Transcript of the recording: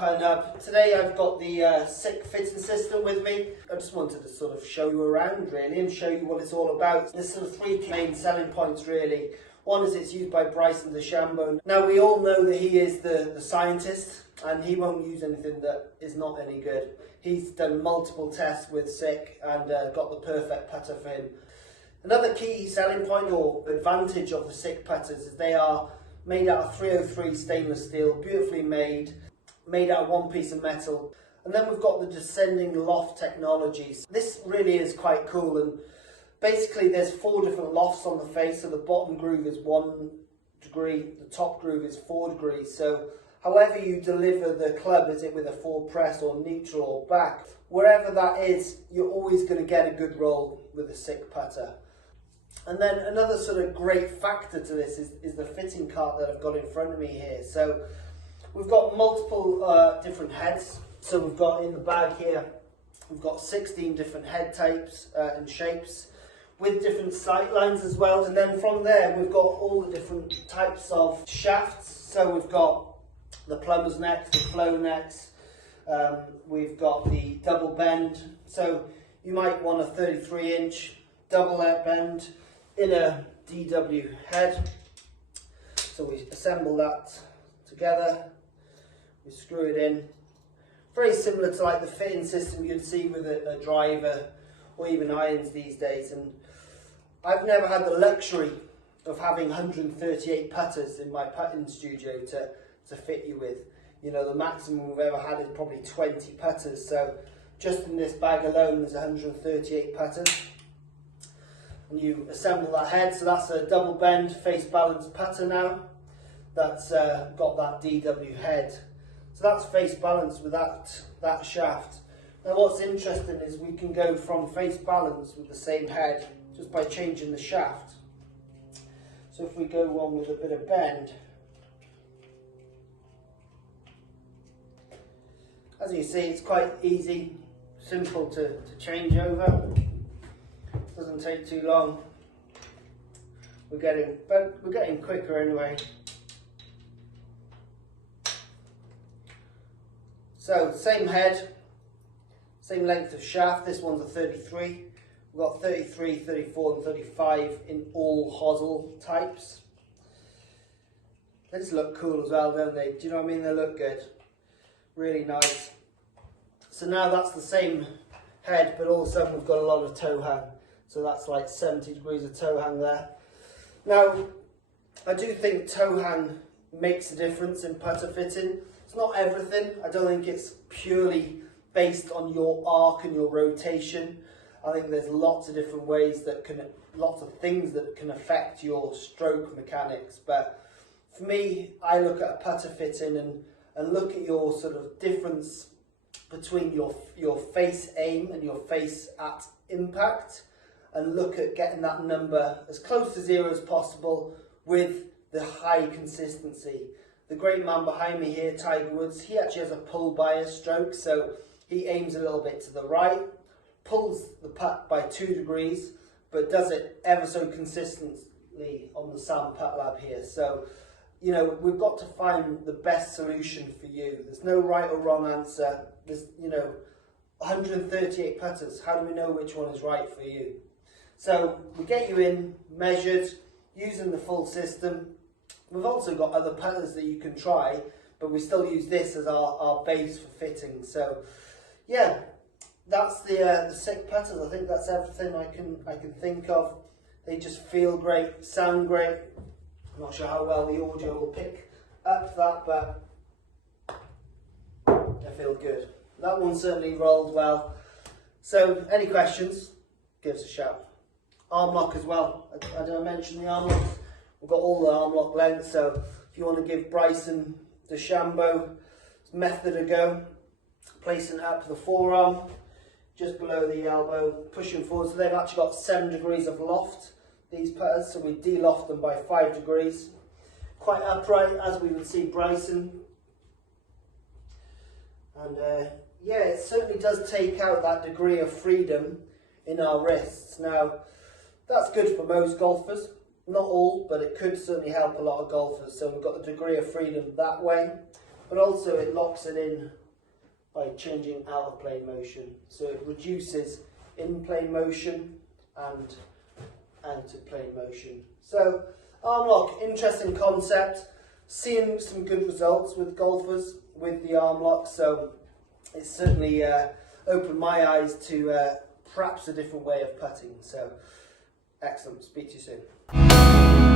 putting up. Today I've got the Sik fitting system with me. I just wanted to sort of show you around really and show you what it's all about. There's sort of three main selling points really. One is it's used by Bryson DeChambeau. Now we all know that he is the scientist and he won't use anything that is not any good. He's done multiple tests with Sik and got the perfect putter for him. Another key selling point or advantage of the Sik putters is they are made out of 303 stainless steel, beautifully made out of one piece of metal. And then we've got the descending loft technologies. This really is quite cool, and basically there's 4 different lofts on the face, so the bottom groove is 1 degree, the top groove is 4 degrees. So however you deliver the club, is it with a forward press or neutral or back, wherever that is, you're always going to get a good roll with a Sik putter. And then another sort of great factor to this is the fitting cart that I've got in front of me here. So we've got multiple different heads. So we've got in the bag here, we've got 16 different head types and shapes with different sight lines as well. And then from there, we've got all the different types of shafts. So we've got the plumber's necks, the flow necks, we've got the double bend. So you might want a 33-inch double bend in a DW head. So we assemble that together, we screw it in. Very similar to like the fitting system you'd see with a driver or even irons these days. And I've never had the luxury of having 138 putters in my putting studio to fit you with. You know, the maximum we've ever had is probably 20 putters. So just in this bag alone there's 138 putters. And you assemble that head, so that's a double bend face balanced putter now. That's got that DW head. So that's face balanced with that shaft. Now what's interesting is we can go from face balance with the same head just by changing the shaft. So if we go on with a bit of bend, as you see it's quite easy, simple to change over. Doesn't take too long. We're getting quicker anyway. So same head, same length of shaft. This one's a 33. We've got 33, 34 and 35 in all hosel types. They just look cool as well, don't they? Do you know what I mean? They look good. Really nice. So now that's the same head, but all of a sudden we've got a lot of toe hang. So that's like 70 degrees of toe hang there. Now, I do think toe hang makes a difference in putter fitting. It's not everything. I don't think it's purely based on your arc and your rotation. I think there's lots of different ways lots of things that can affect your stroke mechanics. But for me, I look at a putter fitting and look at your sort of difference between your face aim and your face at impact, and look at getting that number as close to 0 as possible with the high consistency. The great man behind me here, Tiger Woods, he actually has a pull bias stroke, so he aims a little bit to the right, pulls the putt by 2 degrees, but does it ever so consistently on the Sam Putt Lab here. So, you know, we've got to find the best solution for you. There's no right or wrong answer. There's, you know, 138 putters. How do we know which one is right for you? So we get you in, measured, using the full system. We've also got other putters that you can try, but we still use this as our base for fitting. So yeah, that's the Sik putters. I think that's everything I can think of. They just feel great, sound great. I'm not sure how well the audio will pick up that, but they feel good. That one certainly rolled well. So any questions, give us a shout. Arm lock as well. I did I mention the arm locks? We've got all the arm lock lengths, so if you want to give Bryson DeChambeau method a go, placing it up the forearm, just below the elbow, pushing forward. So they've actually got 7 degrees of loft, these putters, so we de-loft them by 5 degrees. Quite upright, as we would see Bryson. And yeah, it certainly does take out that degree of freedom in our wrists. Now, that's good for most golfers. Not all, but it could certainly help a lot of golfers. So we've got the degree of freedom that way. but also it locks it in by changing out of plane motion. So it reduces in plane motion and out of plane motion. So arm lock, interesting concept. Seeing some good results with golfers with the arm lock, so it's certainly opened my eyes to perhaps a different way of putting. So excellent. Speak to you soon.